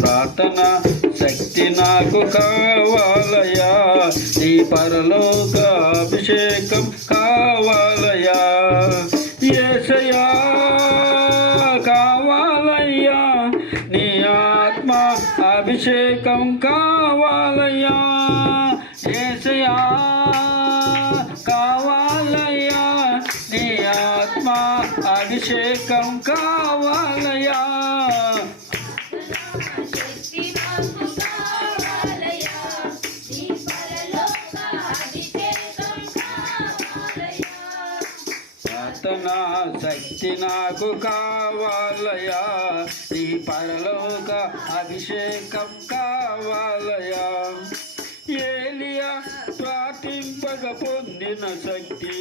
ప్రార్థన శక్తి నాకు కావాలయా నీ పరలోక అభిషేకం కావాలయా ఏసయా కావాలయ్యా. నీ ఆత్మ అభిషేకం కావాలయ్యా. ఏసయా అభిషేకం కావాలయా నీ శక్తి నాకు కావాలయా నీ పరలోక అభిషేకం కావాలయా ఏలియా ప్రార్థింపగ పొందిన శక్తి.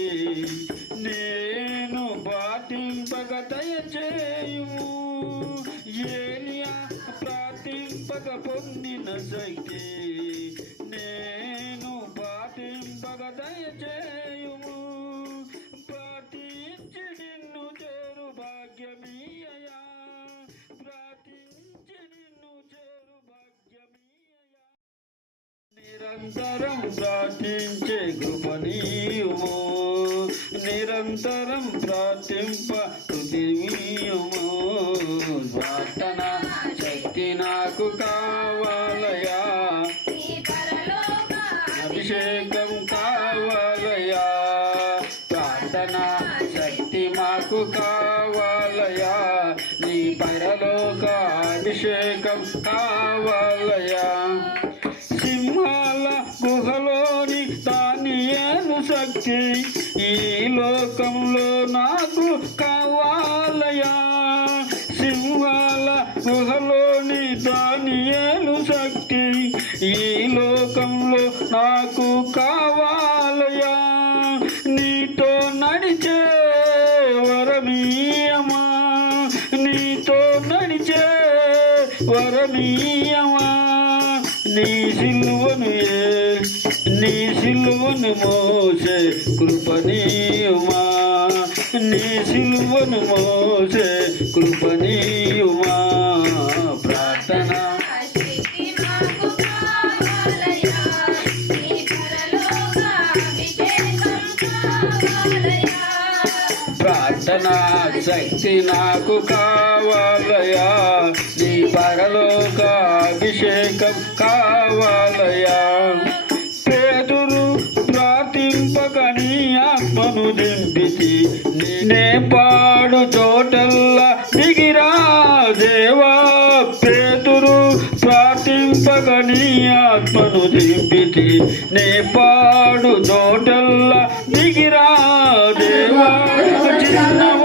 ఉన్నదైతే నేను పాటింపగ దయచేయుము. పాటించి నిన్ను చేరు భాగ్యమీయయా. ప్రార్థించి నిన్ను చేరు భాగ్యమీయయా. నిరంతరం ప్రార్థించే కృపణీయము నిరంతరం ప్రార్థింప పృథివీయము ప్రార్థన శక్తి నాకు కా ప్రార్థన శక్తి మాకు కావాలయా నీ పరలోక అభిషేకం కావాలయా సింహాల గుహలోని తానియేను శక్తి ఈ లోకంలో నాకు కావాలయా సింహాల గుహలోని దానియేలు శక్తి ఈ లోకంలో నాకు కా వరణీయమా నీ సిల్వను ఏ- నీ సిల్వను మోసే కృపణీయమా? నీ సిల్వను మోసే కృపణీయమా? ప్రార్థన శక్తి నాకు కావాలయా నీ పరలోక అభిషేకం కావాలయా పేదురు ప్రార్థింపక ఆత్మను దింపితి. నేనే పాడు చోటల్లా దిగిరా దేవా. పేదురు ప్రార్థింపక ఆత్మను దింపితి. నే పాడు చోటల్లా దిగిరా దేవా. Amen.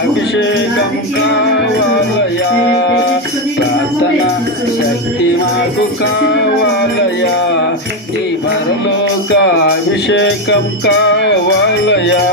అభిషేకం కావాలయా ప్రార్థన శక్తి మాకు కావాలయా నీ పరలోక అభిషేకం కావాలయా?